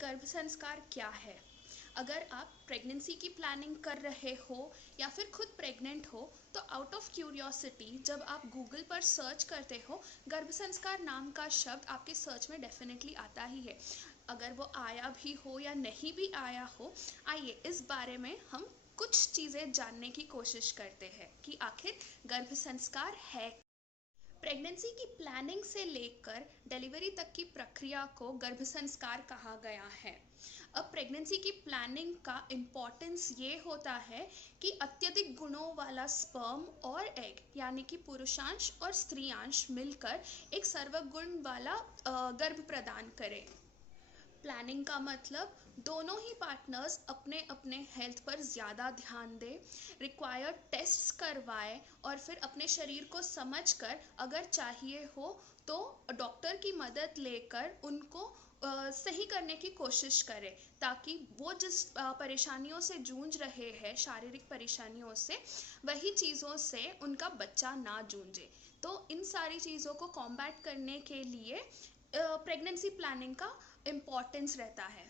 गर्भ संस्कार क्या है। अगर आप प्रेगनेंसी की प्लानिंग कर रहे हो या फिर खुद प्रेग्नेंट हो तो आउट ऑफ क्यूरियोसिटी जब आप गूगल पर सर्च करते हो, गर्भ संस्कार नाम का शब्द आपके सर्च में डेफिनेटली आता ही है। अगर वो आया भी हो या नहीं भी आया हो, आइए इस बारे में हम कुछ चीज़ें जानने की कोशिश करते हैं कि आखिर गर्भ संस्कार है। प्रेगनेंसी की प्लानिंग से लेकर डिलीवरी तक की प्रक्रिया को गर्भ संस्कार कहा गया है। अब प्रेगनेंसी की प्लानिंग का इम्पोर्टेंस ये होता है कि अत्यधिक गुणों वाला स्पर्म और एग यानी कि पुरुषांश और स्त्रियांश मिलकर एक सर्वगुण वाला गर्भ प्रदान करे। प्लानिंग का मतलब दोनों ही पार्टनर्स अपने अपने हेल्थ पर ज़्यादा ध्यान दें, रिक्वायर्ड टेस्ट्स करवाएं और फिर अपने शरीर को समझकर अगर चाहिए हो तो डॉक्टर की मदद लेकर उनको सही करने की कोशिश करें, ताकि वो जिस परेशानियों से जूझ रहे हैं, शारीरिक परेशानियों से, वही चीज़ों से उनका बच्चा ना जूझे। तो इन सारी चीज़ों को कॉम्बैट करने के लिए प्रेगनेंसी प्लानिंग का इम्पोर्टेंस रहता है।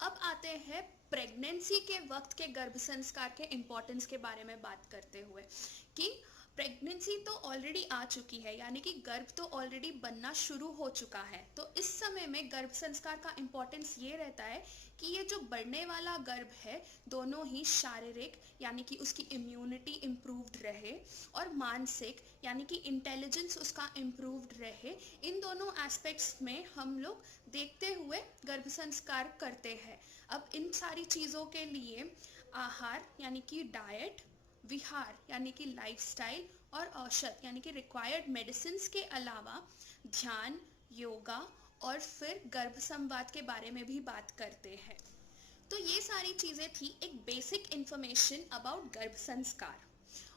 अब आते हैं प्रेगनेंसी के वक्त के गर्भ संस्कार के इम्पोर्टेंस के बारे में बात करते हुए कि प्रेगनेंसी तो ऑलरेडी आ चुकी है, यानी कि गर्भ तो ऑलरेडी बनना शुरू हो चुका है। तो इस समय में गर्भ संस्कार का इम्पोर्टेंस ये रहता है कि ये जो बढ़ने वाला गर्भ है, दोनों ही शारीरिक यानी कि उसकी इम्यूनिटी इम्प्रूव्ड रहे और मानसिक यानी कि इंटेलिजेंस उसका इम्प्रूव्ड रहे। इन दोनों एस्पेक्ट्स में हम लोग देखते हुए गर्भ संस्कार करते हैं। अब इन सारी चीज़ों के लिए आहार यानी कि डाइट, विहार यानी कि लाइफस्टाइल और औषध यानी कि रिक्वायर्ड मेडिसिन के अलावा ध्यान, योगा और फिर गर्भ संवाद के बारे में भी बात करते हैं। तो ये सारी चीज़ें थी एक बेसिक इन्फॉर्मेशन अबाउट गर्भ संस्कार।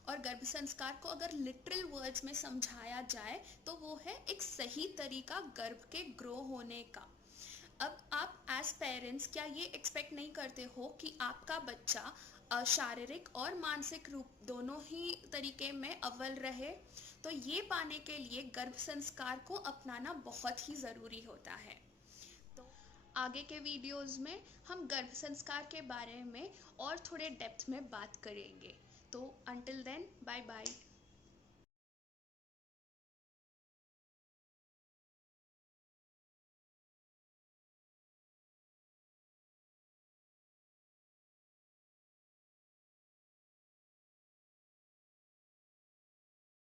और गर्भ संस्कार को अगर लिटरल वर्ड्स में समझाया जाए तो वो है एक सही तरीका गर्भ के ग्रो होने का। अब आप एज पेरेंट्स क्या ये एक्सपेक्ट नहीं करते हो कि आपका बच्चा शारीरिक और मानसिक रूप दोनों ही तरीके में अव्वल रहे? तो ये पाने के लिए गर्भ संस्कार को अपनाना बहुत ही ज़रूरी होता है। तो आगे के वीडियोस में हम गर्भ संस्कार के बारे में और थोड़े डेप्थ में बात करेंगे। तो अंटिल देन, बाय बाय।